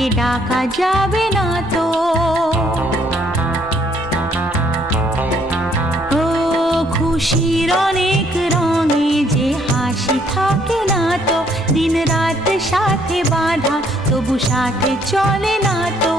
তাকে ডাকা যাবে না তো। ও খুশির অনেক রঙে যে হাসি থাকে না তো, দিন রাত সাথে বাঁধা তবু সাথে চলে না তো।